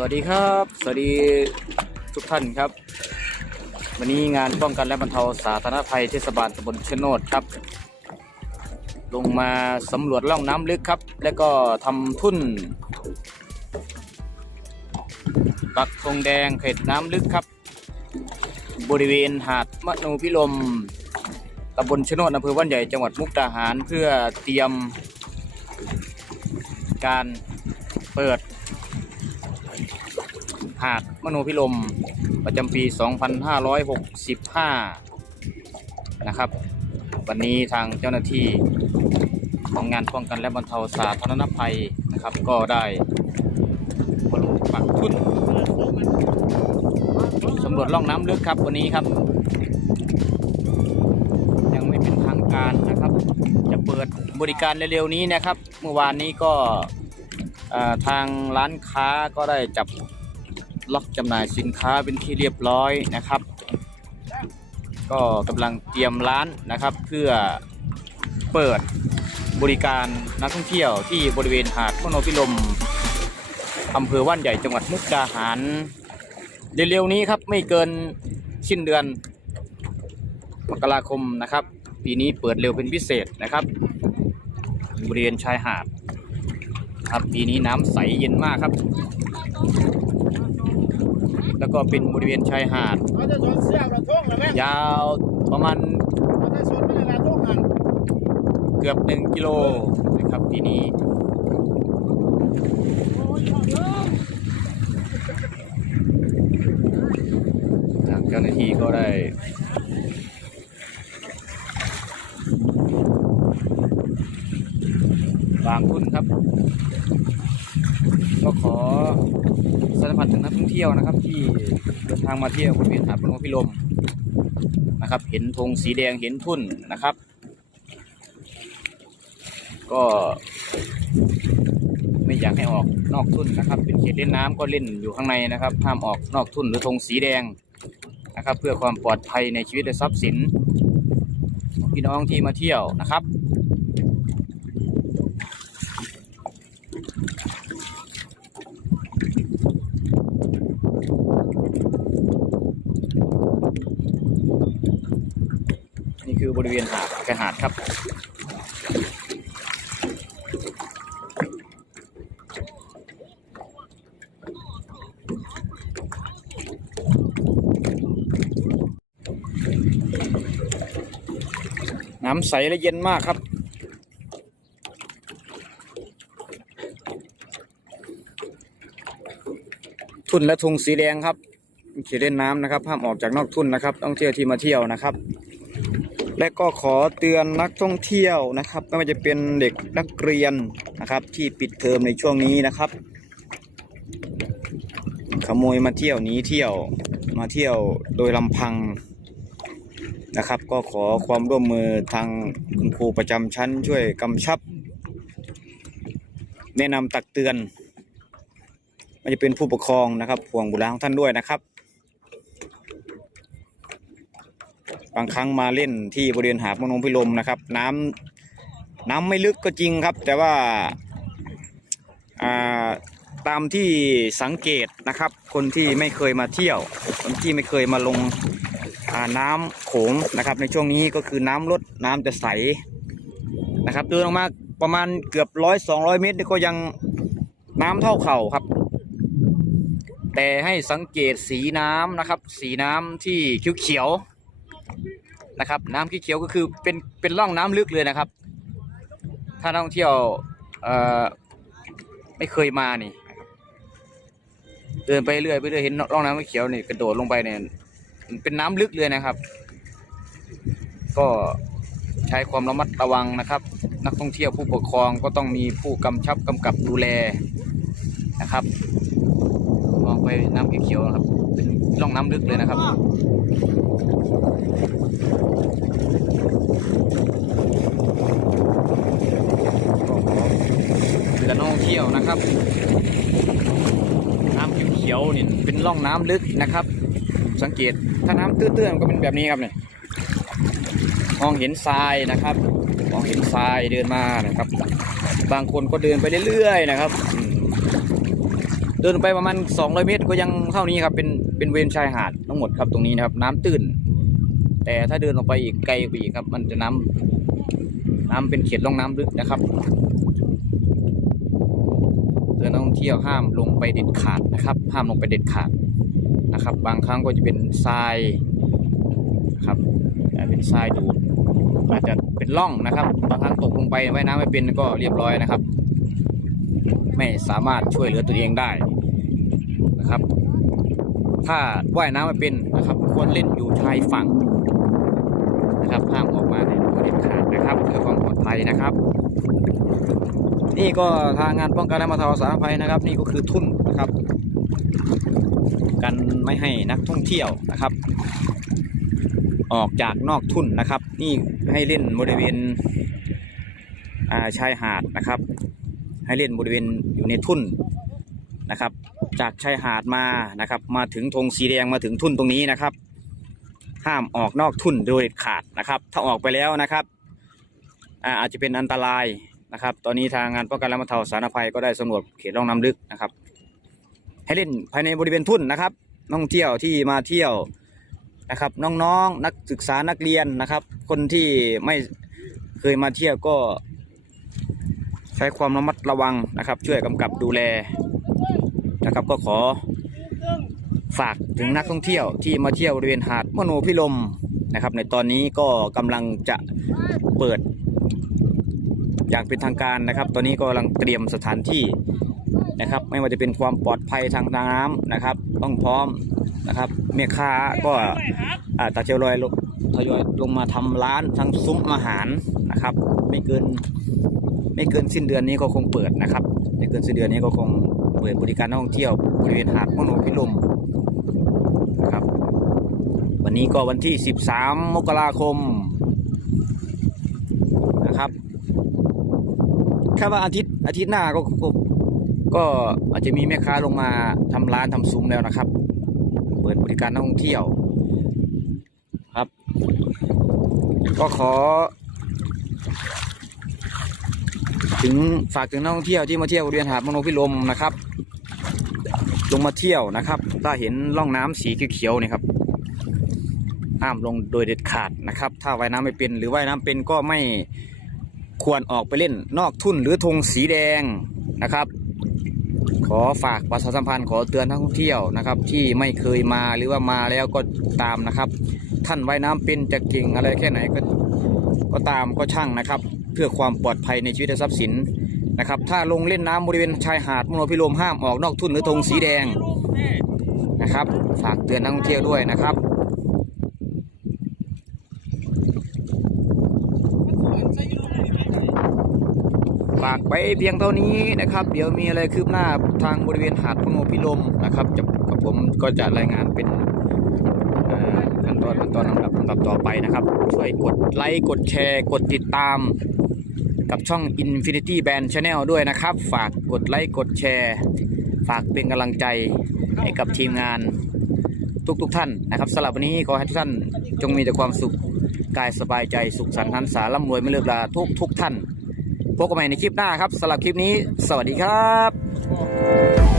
สวัสดีครับ สวัสดีทุกท่านครับ วันนี้งานป้องกันและบรรเทาสาธารณภัยเทศบาลตำบลชะโนดครับ ลงมาสำรวจร่องน้ำลึกครับ และก็ทำทุ่นปักธงแดงเขตน้ำลึกครับ บริเวณหาดมนูพิลมตำบลชะโนดอำเภอว่านใหญ่จังหวัดมุกดาหารเพื่อเตรียมการเปิด หาดมโนพิลมประจำปี 2565 นะครับ วันนี้ทางเจ้าหน้าที่ของงานป้องกันและบรรเทาสาธารณภัยนะครับ ก็ได้มาลงปักทุนสำรวจร่องน้ำลึกครับวันนี้ครับ ยังไม่เป็นทางการนะครับ จะเปิดบริการเร็วๆนี้นะครับ เมื่อวานนี้ก็ทางร้านค้าก็ได้จับ ล็อกจำหน่ายสินค้าเป็นที่เรียบร้อยนะครับ ก็กำลังเตรียมร้านนะครับ เพื่อเปิดบริการนักท่องเที่ยวที่บริเวณหาดพนพิลมอำเภอว่านใหญ่จังหวัดมุกดาหารเร็วๆนี้ครับไม่เกินสิ้นเดือนมกราคมนะครับ ปีนี้เปิดเร็วเป็นพิเศษนะครับ บริเวณชายหาดครับปีนี้น้ำใสเย็นมากครับ แล้วก็เป็นบริเวณชายหาดเขาจะสอนเสียบละทุ่งนะแม่ยาวประมาณเขาจะสอนไม่ได้ละทุ่งนั่นเกือบหนึ่งกิโลนะครับที่นี่ทางเจ้าหน้าที่ก็ได้วางทุนครับ ก็ขอสนับสนุนถึงนักท่องเที่ยวนะครับ ที่เดินทางมาเที่ยวบริเวณหาดพนมพิลมนะครับ เห็นธงสีแดงเห็นทุ่นนะครับ ก็ไม่อยากให้ออกนอกทุ่นนะครับ เป็นเขตเล่นน้ำก็เล่นอยู่ข้างในนะครับห้ามออกนอกทุ่นหรือธงสีแดงนะครับ เพื่อความปลอดภัยในชีวิตและทรัพย์สินพี่น้องที่มาเที่ยวนะครับ คือบริเวณหาดชายหาดครับ น้ำใสและเย็นมากครับทุ่นและธงสีแดงครับเขตเล่นน้ำนะครับห้ามออกจากนอกทุ่นนะครับ ต้องเที่ยวที่มาเที่ยวนะครับ และก็ขอเตือนนักท่องเที่ยวนะครับ ไม่ว่าจะเป็นเด็กนักเรียนนะครับ ที่ปิดเทอมในช่วงนี้นะครับ ขโมยมาเที่ยวหนีเที่ยวมาเที่ยวโดยลำพังนะครับ ก็ขอความร่วมมือทางคุณครูประจำชั้นช่วยกำชับ แนะนำตักเตือนไม่ว่าจะเป็นผู้ปกครองนะครับห่วงบุตรหลานของท่านด้วยนะครับ บางครั้งมาเล่นที่บริเวณหาดมนงพิลมนะครับ น้ำน้ำไม่ลึกก็จริงครับ แต่ว่าตามที่สังเกตนะครับ คนที่ไม่เคยมาเที่ยว คนที่ไม่เคยมาลงาน้ำโขงนะครับ ในช่วงนี้ก็คือน้ำลดน้ำจะใสนะครับเดินออกมาประมาณเกือบร้อยสองร้อยเมตรก็ยังน้ำเท่าเข่าครับ แต่ให้สังเกตสีน้ำนะครับ สีน้ำที่เขียวๆ นะครับน้ำเขียวก็คือเป็นเป็นร่องน้ำลึกเลยนะครับ ถ้านักท่องเที่ยวเอ่อไม่เคยมานี่เดินไปเรื่อยไปเรื่อยเห็นร่องน้ำเขียวนี่กระโดดลงไปเนี่ยมันเป็นน้ำลึกเลยนะครับ ก็ใช้ความระมัดระวังนะครับ นักท่องเที่ยวผู้ปกครองก็ต้องมีผู้กำชับกำกับดูแลนะครับ มองไปน้ำเขียวนะครับ เป็นร่องน้ำลึกเลยนะครับ เรือท่องเที่ยวนะครับ น้ำเขียวๆนี่เป็นร่องน้ำลึกนะครับ สังเกตถ้าน้ำตื้นๆมันก็เป็นแบบนี้ครับเนี่ยมองเห็นทรายนะครับ มองเห็นทรายเดินมานะครับ บางคนก็เดินไปเรื่อยๆนะครับอืม เดินไปประมาณ 200 เมตรก็ยังเท่านี้ครับ เป็นเป็นเวรชายหาดทั้งหมดครับตรงนี้นะครับ น้ำตื้น แต่ถ้าเดินออกไปอีกไกลไปอีกครับ มันจะน้ำน้ำเป็นเขตร่องน้ำลึกนะครับเรือนักท่องเที่ยวห้ามลงไปเด็ดขาดนะครับ ห้ามลงไปเด็ดขาดนะครับ บางครั้งก็จะเป็นทรายนะครับแต่เป็นทรายดูดอาจจะเป็นร่องนะครับบางครั้งตกลงไปว่ายน้ำไม่เป็นก็เรียบร้อยนะครับ ไม่สามารถช่วยเหลือตัวเองได้ นะครับ ถ้าว่ายน้ำไม่เป็นนะครับ ควรเล่นอยู่ชายฝั่งนะครับห้ามออกมาในโดยเด็ดขาดนะครับเพื่อความปลอดภัยนะครับ นี่ก็ทางงานป้องกันและบรรเทาสาธารณภัยนะครับ นี่ก็คือทุ่นนะครับ กันไม่ให้นักท่องเที่ยวนะครับ ออกจากนอกทุ่นนะครับ นี่ให้เล่นบริเวณชายหาดนะครับ ให้เล่นบริเวณอยู่ในทุ่นนะครับ จากชายหาดมานะครับ มาถึงธงสีแดงมาถึงทุ่นตรงนี้นะครับ ห้ามออกนอกทุ่นโดยเด็ดขาดนะครับ ถ้าออกไปแล้วนะครับอาอาจจะเป็นอันตรายนะครับ ตอนนี้ทางงานป้องกันและบรรเทาสาธารณภัยก็ได้สำรวจเขตร่องน้ำลึกนะครับ ให้เล่นภายในบริเวณทุ่นนะครับนักท่องเที่ยวที่มาเที่ยวนะครับ น้องๆนักศึกษานักเรียนนะครับ คนที่ไม่เคยมาเที่ยวก็ ใช้ความระมัดระวังนะครับ ช่วยกำกับดูแล นะครับ ก็ขอฝากถึงนักท่องเที่ยวที่มาเที่ยวบริเวณหาดมโนพิลมนะครับ ในตอนนี้ก็กำลังจะเปิด อย่างเป็นทางการนะครับ ตอนนี้ก็กำลังเตรียมสถานที่นะครับ ไม่ว่าจะเป็นความปลอดภัยทางน้ำนะครับ ต้องพร้อมนะครับเมียค้าก็อาตาเชียวลอยลงทยอยลงมาทำร้านทั้งซุ้มอาหารนะครับ ไม่เกินไม่เกินสิ้นเดือนนี้ก็คงเปิดนะครับ ไม่เกินสิ้นเดือนนี้ก็คง เปิดบริการนักท่องเที่ยวบริเวณหาดมโนพิลมนะครับ วันนี้ก็วันที่ 13 มกราคมนะครับคาดว่าอาทิตย์อาทิตย์หน้าก็ก็ก็อาจจะมีแม่ค้าลงมาทำร้านทำซุ้มแล้วนะครับ เปิดบริการนักท่องเที่ยวครับ ก็ขอ ถึงฝากถึงนักท่องเที่ยวที่มาเที่ยวบริเวณหาดมโนพิลมนะครับ ลงมาเที่ยวนะครับ ถ้าเห็นร่องน้ำสีเขียวๆเนี่ยครับห้ามลงโดยเด็ดขาดนะครับ ถ้าว่ายน้ำไม่เป็น หรือว่ายน้ำเป็นก็ไม่ควรออกไปเล่นนอกทุ่นหรือธงสีแดงนะครับ ขอฝากประชาสัมพันธ์ขอเตือนนักท่องเที่ยวนะครับ ที่ไม่เคยมาหรือว่ามาแล้วก็ตามนะครับ ท่านว่ายน้ำเป็นจะเก่งอะไรแค่ไหนก็ก็ตามก็ช่างนะครับ พื่อความปลอดภัยในชีวิตและทรัพย์สินนะครับถ้าลงเล่นน้ำบริเวณชายหาดมโนพิรมห้ามออกนอกทุ่นหรือธงสีแดงนะครับ ฝากเตือนนักท่องเที่ยวด้วยนะครับฝากไปเพียงเท่านี้นะครับ เดี๋ยวมีอะไรคืบหน้าทางบริเวณหาดมโนพิรมนะครับจะกับผมก็จะรายงานเป็นขั้นตอนขั้นตอนลำดับลำดับต่อไปนะครับ ช่วยกดไลค์กดแชร์ กดติดตาม กับช่อง Infinity Band Channel ด้วยนะครับ ฝากกดไลค์กดแชร์ ฝากเป็นกำลังใจให้กับทีมงานทุกๆทท่านนะครับสำหรับวันนี้ขอให้ทุกท่านจงมีแต่ความสุขกายสบายใจสุขสันต์ทันสาร่ำรวยไม่เลิกลาทุกทุกๆท่านพบกันใหม่ในคลิปหน้าครับสำหรับคลิปนี้ สวัสดีครับ